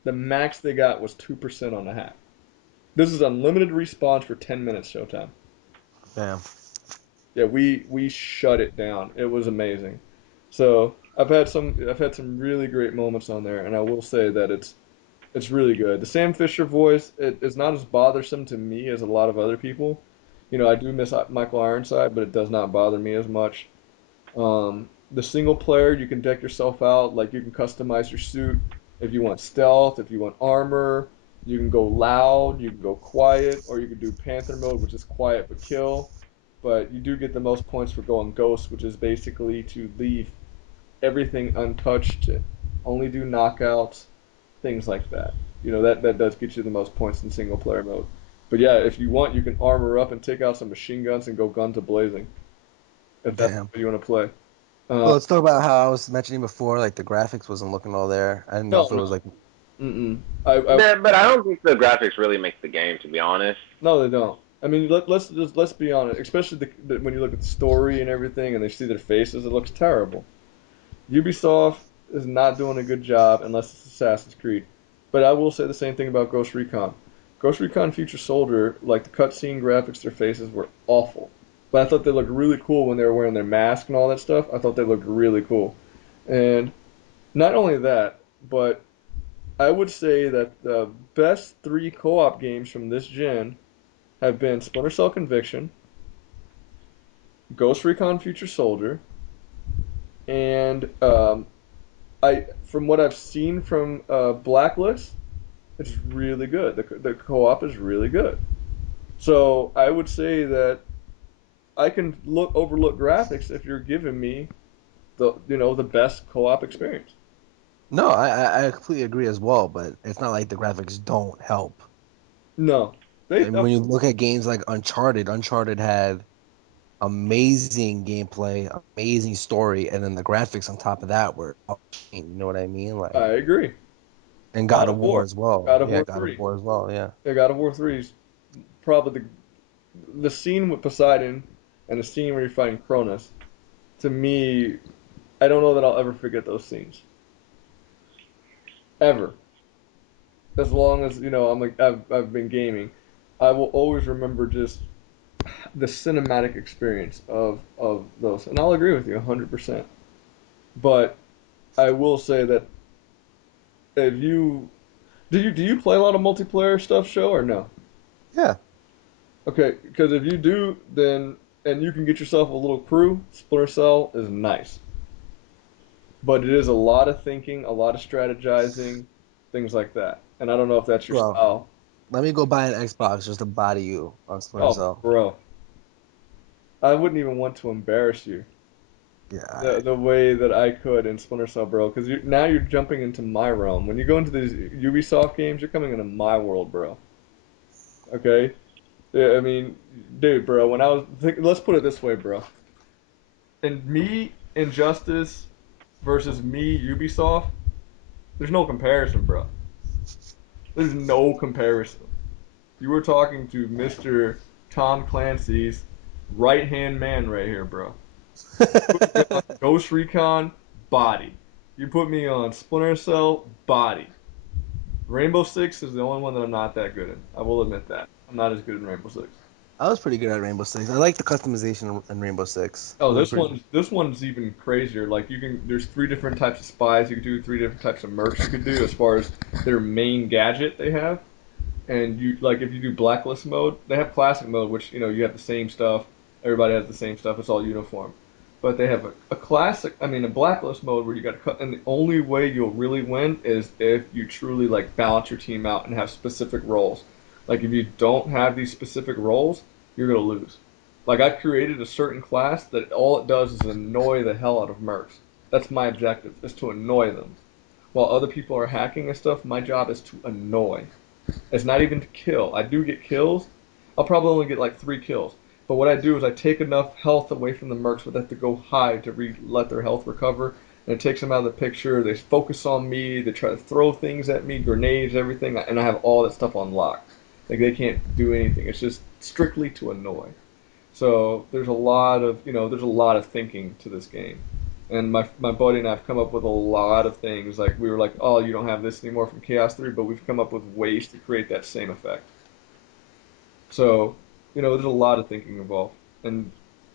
The max they got was 2% on the hack. This is unlimited response for 10 minutes, Showtime. Damn. Yeah, we shut it down. It was amazing. So I've had some really great moments on there, and I will say that it's really good. The Sam Fisher voice is not as bothersome to me as a lot of other people. I do miss Michael Ironside, but it does not bother me as much. The single player, you can deck yourself out. Like you can customize your suit if you want stealth, if you want armor. You can go loud, you can go quiet, or you can do Panther mode, which is quiet but kill. But you do get the most points for going ghost, which is basically to leave everything untouched, only do knockouts, things like that. That does get you the most points in single player mode. But yeah, if you want, you can armor up and take out some machine guns and go guns a blazing if that's Damn. what you want to play. Well, Uh, let's talk about how I was mentioning before, like the graphics wasn't looking all there. I didn't know no, if it was no, like, mm-mm. I But I don't think the graphics really make the game, to be honest. No, they don't. I mean, let's be honest. Especially when you look at the story and everything, and they see their faces, it looks terrible. Ubisoft is not doing a good job unless it's Assassin's Creed. But I will say the same thing about Ghost Recon. Ghost Recon Future Soldier, like the cutscene graphics, their faces were awful. But I thought they looked really cool when they were wearing their mask and all that stuff. I thought they looked really cool. And not only that, but I would say that the best 3 co-op games from this gen have been Splinter Cell Conviction, Ghost Recon Future Soldier, and from what I've seen from Blacklist, it's really good. The co-op is really good. So I would say that I can overlook graphics if you're giving me the best co-op experience. No, I completely agree as well, but it's not like the graphics don't help. No, they And when you look at games like Uncharted, Uncharted had amazing gameplay, amazing story, and then the graphics on top of that were you know what I mean? Like, I agree. and God God of of War War, as well. God of Yeah, War God of 3. War as well. Yeah. Yeah, God of War 3 is probably the scene with Poseidon and the scene where you're fighting Cronus. To me, I don't know that I'll ever forget those scenes. Ever. As long as I'm like I've been gaming, I will always remember just the cinematic experience of those, and I'll agree with you 100%. But I will say that if you do you play a lot of multiplayer stuff, show or no? Yeah. Okay, because if you do, then and you can get yourself a little crew, Splinter Cell is nice. But it is a lot of thinking, a lot of strategizing, things like that. And I don't know if that's your Bro, style. let me go buy an Xbox just to body you on Splinter Oh, Cell. bro, I wouldn't even want to embarrass you Yeah, the way that I could in Splinter Cell, bro. Because now you're jumping into my realm. When you go into these Ubisoft games, you're coming into my world, bro. Okay? Yeah, I mean, dude, bro. Let's put it this way, bro. And me, Injustice versus me, Ubisoft. There's no comparison, bro. There's no comparison. You were talking to Mr. Tom Clancy's right hand man right here, bro. Put me on Ghost Recon, body. You put me on Splinter Cell, body. Rainbow Six is the only one that I'm not that good in. I will admit that. I'm not as good in Rainbow Six. I was pretty good at Rainbow Six. I like the customization in Rainbow Six. Oh, It was this pretty. one's even crazier. Like there's three different types of spies you could do, three different types of mercs you could do as far as their main gadget they have. And you like if you do blacklist mode, they have classic mode, which you have the same stuff. Everybody has the same stuff. It's all uniform. But they have a classic, I mean, a blacklist mode where you got to cut, and the only way you'll really win is if you truly like balance your team out and have specific roles. Like if you don't have these specific roles, you're gonna lose. Like I've created a certain class that all it does is annoy the hell out of mercs. That's my objective, is to annoy them. While other people are hacking and stuff, my job is to annoy. It's not even to kill. I do get kills. I'll probably only get like 3 kills. But what I do is I take enough health away from the mercs where they have to go hide to let their health recover. And it takes them out of the picture. They focus on me. They try to throw things at me, grenades, everything. And I have all that stuff on lock. Like they can't do anything. It's just strictly to annoy. So there's a lot of thinking to this game. And my buddy and I have come up with a lot of things. Like we were like, oh, you don't have this anymore from Chaos 3, but we've come up with ways to create that same effect. So, there's a lot of thinking involved. And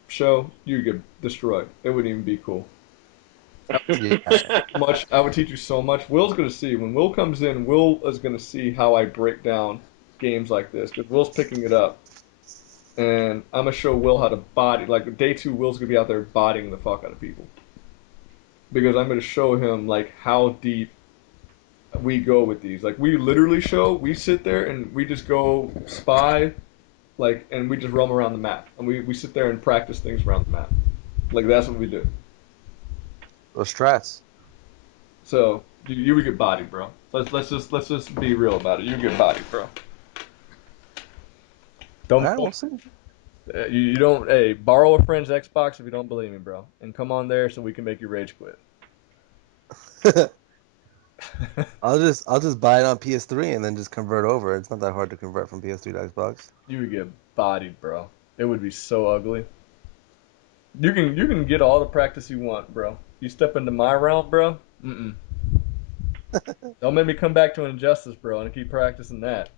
show you get destroyed. It wouldn't even be cool. Yeah. Much I would teach you so much. Will's gonna see when Will comes in. Will is gonna see how I break down games like this because Will's picking it up, and I'm gonna show Will how to body. Like day two, Will's gonna be out there bodying the fuck out of people because I'm gonna show him like how deep we go with these. Like we sit there and we just go spy, like, and we just roam around the map, and we sit there and practice things around the map. Like that's what we do. Those strats. So you would get bodied, bro. Let's just be real about it. You get bodied, bro. All Don't right, we'll see. you don't hey borrow a friend's Xbox if you don't believe me, bro, and come on there so we can make you rage quit. I'll just buy it on PS3 and then just convert over. It's not that hard to convert from PS3 to Xbox. You would get bodied, bro. It would be so ugly. You can get all the practice you want, bro. You step into my realm, bro. Mm-mm. Don't make me come back to Injustice, bro, and keep practicing that.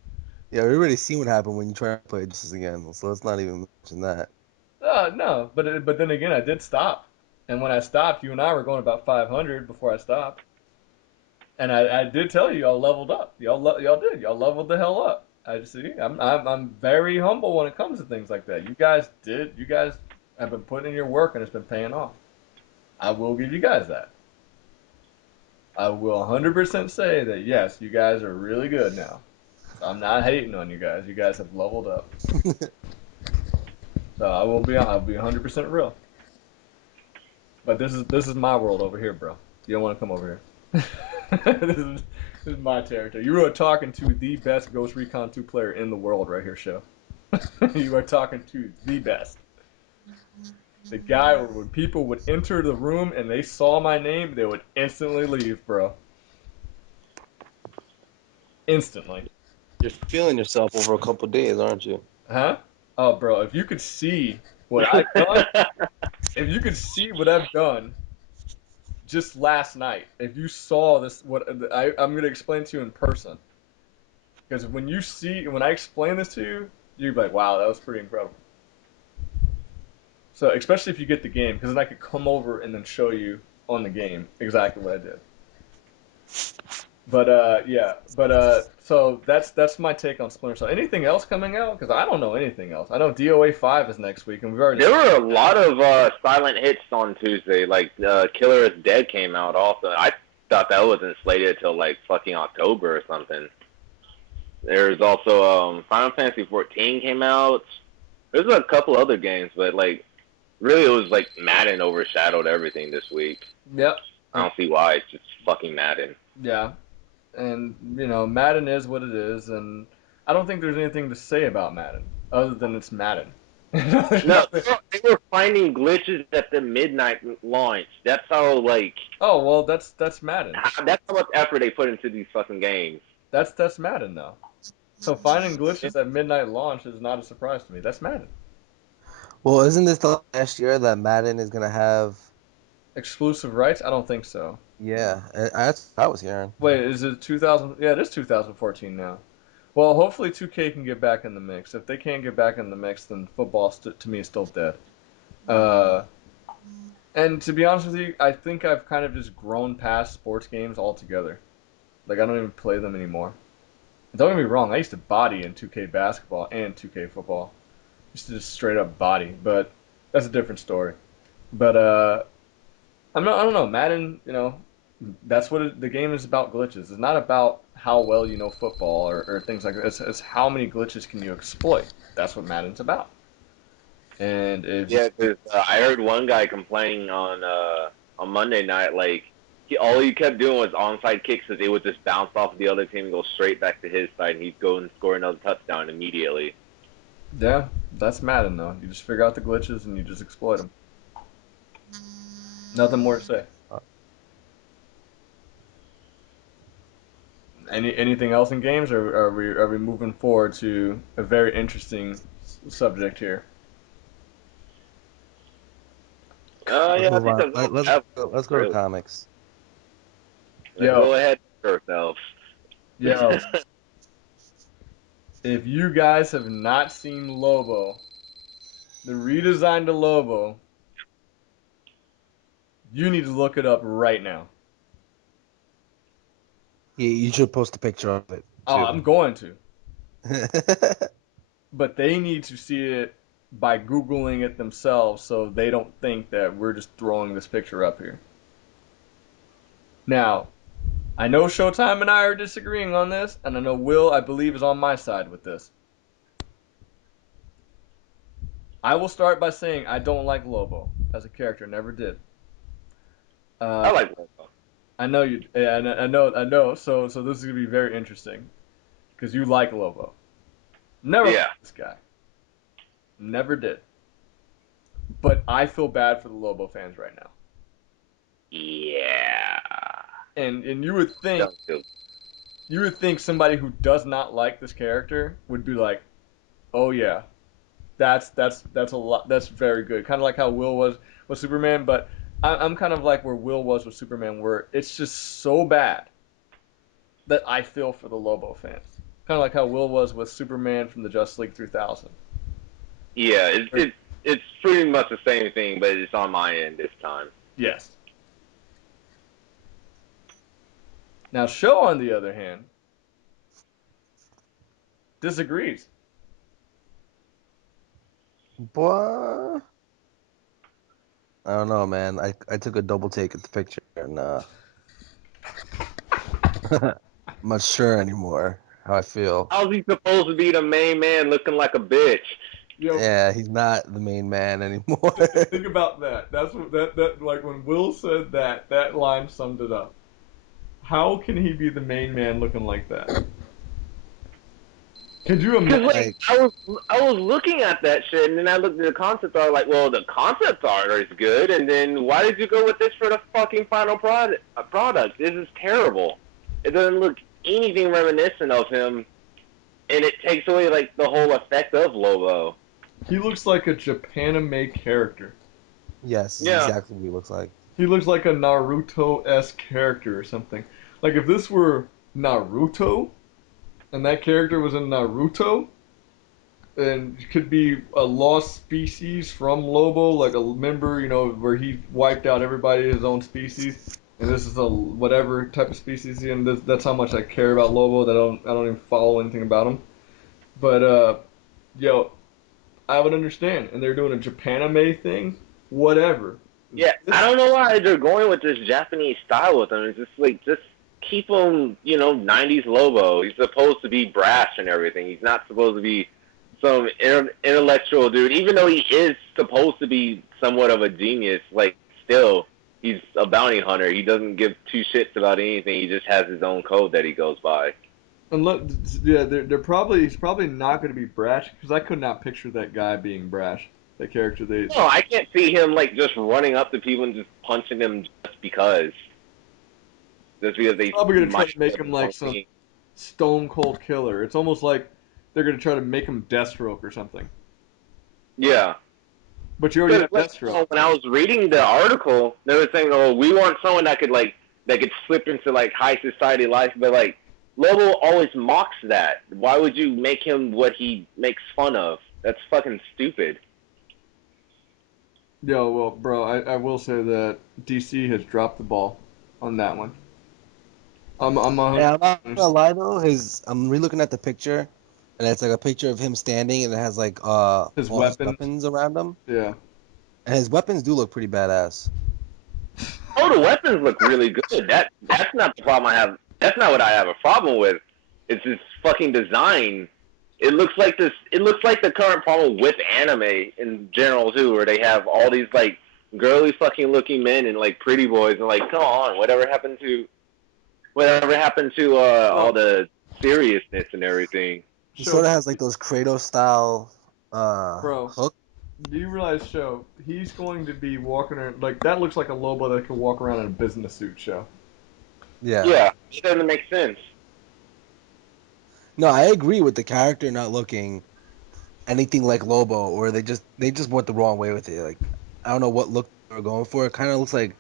Yeah, we already seen what happened when you try to play Justice again, so let's not even mention that. No, but then again, I did stop, and when I stopped, you and I were going about 500 before I stopped, and I did tell you y'all leveled up. Y'all leveled the hell up. I just see. I'm very humble when it comes to things like that. You guys have been putting in your work, and it's been paying off. I will give you guys that. I will 100% say that yes, you guys are really good now. So I'm not hating on you guys. You guys have leveled up. So I'll be 100% real. But this is my world over here, bro. You don't want to come over here. This is my territory. You are talking to the best Ghost Recon 2 player in the world right here, show. You are talking to the best. The guy where when people would enter the room and they saw my name, they would instantly leave, bro. Instantly. You're feeling yourself over a couple days, aren't you? Huh? Oh, bro, if you could see what I've done, if you could see what I've done just last night, if you saw this, I'm gonna explain to you in person. Because when I explain this to you, you'd be like, wow, that was pretty incredible. So, especially if you get the game, because then I could come over and then show you on the game exactly what I did. But yeah. So that's my take on Splinter Cell. Anything else coming out? Because I don't know anything else. I know DOA 5 is next week, and we've already. There were a lot of silent hits on Tuesday. Like Killer is Dead came out also. I thought that wasn't slated till like fucking October or something. There's also Final Fantasy 14 came out. There's a couple other games, but like really it was like Madden overshadowed everything this week. Yep. I don't see why. It's just fucking Madden. Yeah, and Madden is what it is, and I don't think there's anything to say about Madden other than it's Madden. No, they were finding glitches at the midnight launch. That's how like. Oh well, that's Madden. That's how much effort they put into these fucking games. That's Madden though. So finding glitches at midnight launch is not a surprise to me. That's Madden. Well, isn't this the last year that Madden is gonna have? Exclusive rights? I don't think so. Yeah, that's what I was hearing. Wait, is it 2000? Yeah, it is 2014 now. Well, hopefully 2K can get back in the mix. If they can't get back in the mix, then football to me is still dead. And to be honest with you, I think I've kind of just grown past sports games altogether. Like I don't even play them anymore. Don't get me wrong, I used to body in 2K basketball and 2K football. I used to just straight up body, but that's a different story. But I don't know, Madden, that's what the game is about glitches. It's not about how well you know football or things like that. It's how many glitches can you exploit. That's what Madden's about. And Yeah, because I heard one guy complaining on Monday night, like all he kept doing was onside kicks, that they would just bounce off of the other team and go straight back to his side, and he'd go and score another touchdown immediately. yeah, that's Madden though. You just figure out the glitches and you just exploit them. Nothing more to say. Anything else in games, or are we moving forward to a very interesting subject here? Let's Yeah, I move think on. that's all we Let's have. let's go to Really. comics. Let's Yo, go ahead and ourselves. yo, if you guys have not seen Lobo, the redesigned to Lobo, you need to look it up right now. Yeah, you should post a picture of it Oh, too. I'm going to. But they need to see it by Googling it themselves so they don't think that we're just throwing this picture up here. Now, I know Showtime and I are disagreeing on this, and I know Will, I believe, is on my side with this. I will start by saying I don't like Lobo as a character, never did. I Uh, like Lobo. I know you. Yeah, I know. So this is gonna be very interesting because you like Lobo. Never Yeah. liked this guy. Never did. But I feel bad for the Lobo fans right now. Yeah. And Don't feel. you would think somebody who does not like this character would be like, oh yeah, that's a lot. That's very good. Kind of like how Will was with Superman, but I'm kind of like where Will was with Superman, where it's just so bad that I feel for the Lobo fans. Kind of like how Will was with Superman from the Justice League 3000. Yeah, it's pretty much the same thing, but it's on my end this time. Yes. Now, Show, on the other hand, disagrees. Boy, I don't know, man. I took a double take at the picture and I'm not sure anymore how I feel. How's he supposed to be the main man looking like a bitch? Yo, Yeah, he's not the main man anymore. think about that. That's what that like when Will said that, that line summed it up. How can he be the main man looking like that? Could you Because imagine? like I was looking at that shit, and then I looked at the concept art. Like, well, the concept art is good, and then why did you go with this for the fucking final product? This is terrible. It doesn't look anything reminiscent of him, and it takes away like the whole effect of Lobo. He looks like a Japanime character. Yes, is Yeah, exactly what he looks like. He looks like a Naruto-esque character or something. Like if this were Naruto and that character was in Naruto, and could be a lost species from Lobo, like a member, where he wiped out everybody his own species, and this is a whatever type of species, and that's how much I care about Lobo. That I don't even follow anything about him. But yo, I would understand, and they're doing a Japanime thing, whatever. yeah. I This don't know why they're going with this Japanese style with him. It's just like just keep him, 90s Lobo. He's supposed to be brash and everything. He's not supposed to be some intellectual dude, even though he is supposed to be somewhat of a genius. Like, still, he's a bounty hunter. He doesn't give two shits about anything. He just has his own code that he goes by. yeah, he's probably not going to be brash because I could not picture that guy being brash. That character they No, I can't see him like just running up to people and just punching them just because they probably going to try might to make have him the like wrong some thing. stone cold killer. It's almost like they're going to try to make him Deathstroke or something. Yeah. But you already Because have like, Deathstroke. when I was reading the article, they were saying, "Oh, we want someone that could slip into like high society life," but like Lobo always mocks that. Why would you make him what he makes fun of? That's fucking stupid. Yo, well, bro, I will say that DC has dropped the ball on that one. I'm Yeah, I'm 100% not gonna honest. lie though. I'm re-looking at the picture, and it's like a picture of him standing, and it has like His all his weapons, weapons around him, yeah. and his weapons do look pretty badass. Oh, the weapons look really good. That's not the problem I have. That's not what I have a problem with. It's this fucking design. It looks like this. It looks like the current problem with anime in general too, where they have all these like girly fucking looking men and like pretty boys, and like, come on, whatever happened to all Well, the seriousness and everything. He show, sort of has like those Kratos style bro, hook. do you realize, show, he's going to be walking around, like, that looks like a Lobo that could walk around in a business suit, show. Yeah. Yeah, it doesn't make sense. No, I agree with the character not looking anything like Lobo, or they just went the wrong way with it. Like I don't know what look they were going for. It kind of looks like,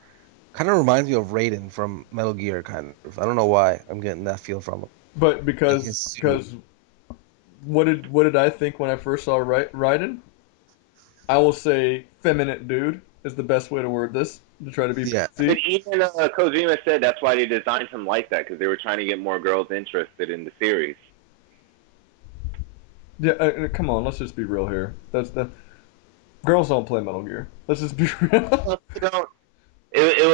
kind of reminds me of Raiden from Metal Gear, kind of. I don't know why I'm getting that feel from him. But Like because his suit. because what did I think when I first saw Raiden? I will say feminine dude is the best way to word this to try to be Yeah. But PC. even Kojima said that's why they designed him like that because they were trying to get more girls interested in the series. Yeah, come on, let's just be real here. That's the girls don't play Metal Gear. Let's just be real. You know, it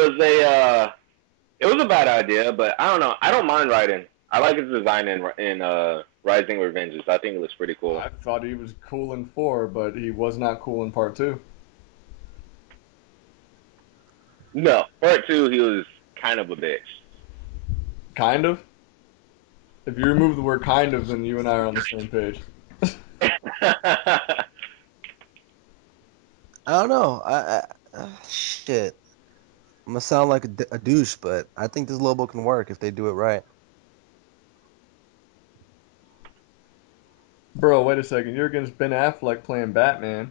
was a bad idea, but I don't know. I don't mind Raiden. I like his design in Rising Revengeance. I think it looks pretty cool. I thought he was cool in 4, but he was not cool in part 2. No, part two, he was kind of a bitch. Kind of. If you remove the word kind of, then you and I are on the same page. I don't know. Shit. I'm gonna sound like a douche, but I think this Lobo can work if they do it right. Bro, wait a second. You're against Ben Affleck playing Batman,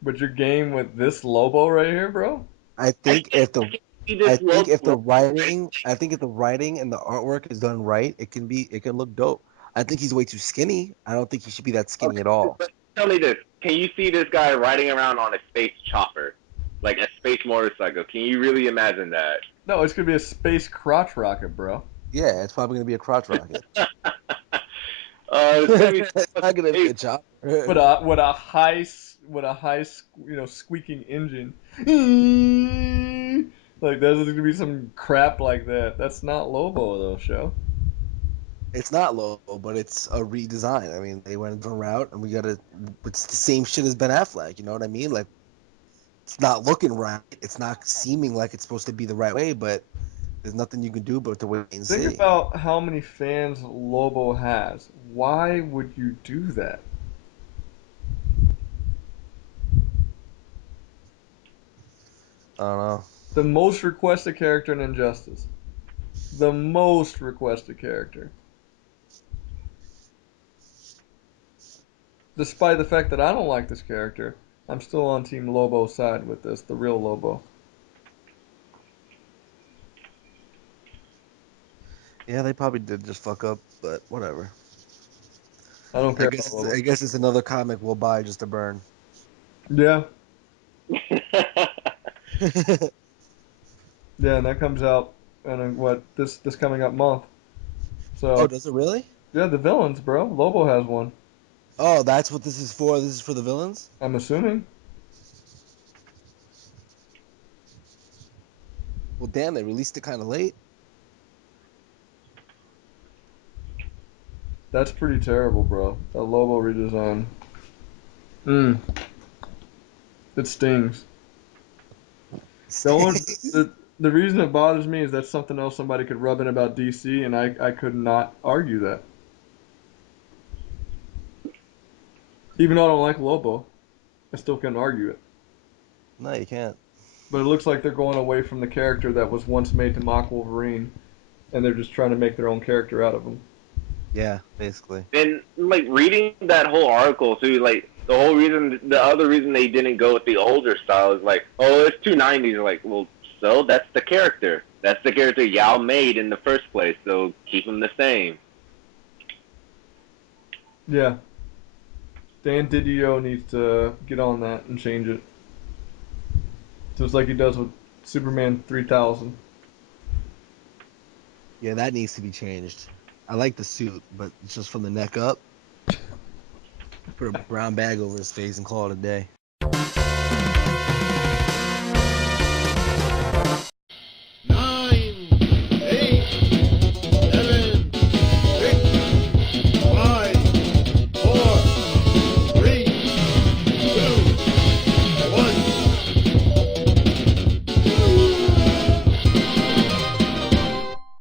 but you're game with this Lobo right here, bro? I I think can't, if the I can't see this I think if the writing and the artwork is done right, it can look dope. I think he's way too skinny. I don't think he should be that skinny Okay, at all. but tell me this: can you see this guy riding around on a space chopper, like a space motorcycle? Can you really imagine that? No, it's gonna be a space crotch rocket, bro. Yeah, it's probably gonna be a crotch rocket. It's gonna be so It's not fucking gonna be big. a chopper. with a squeaking engine. Like there's gonna be some crap like that. That's not Lobo though, show. It's not Lobo, but it's a redesign. I mean, they went a different route, and it's the same shit as Ben Affleck. You know what I mean? Like, it's not looking right. It's not seeming like it's supposed to be the right way, but there's nothing you can do but to wait and Think see. about how many fans Lobo has. Why would you do that? I don't know. The most requested character in Injustice. The most requested character. Despite the fact that I don't like this character, I'm still on Team Lobo's side with this, the real Lobo. Yeah, they probably did just fuck up, but whatever. I don't care about I Lobo. guess it's another comic we'll buy just to burn. Yeah, yeah, and that comes out in what this coming up month. Oh, So does it really? yeah, the villains, bro. Lobo has one. Oh, that's what this is for. This is for the villains. I'm assuming. Well, damn, they released it kind of late. That's pretty terrible, bro. That Lobo redesign. Mm, it stings. The only the reason it bothers me is that's something else somebody could rub in about DC, and I could not argue that. Even though I don't like Lobo, I still couldn't argue it. No, you can't. But it looks like they're going away from the character that was once made to mock Wolverine, and they're just trying to make their own character out of him. Yeah, basically. And like reading that whole article too, like the other reason they didn't go with the older style is like, oh, it's 290s. Like, well, so that's the character. That's the character Yao made in the first place. So keep him the same. Yeah, Dan Didio needs to get on that and change it, just like he does with Superman 3000. Yeah, that needs to be changed. I like the suit, but it's just from the neck up. Put a brown bag over his face and call it a day.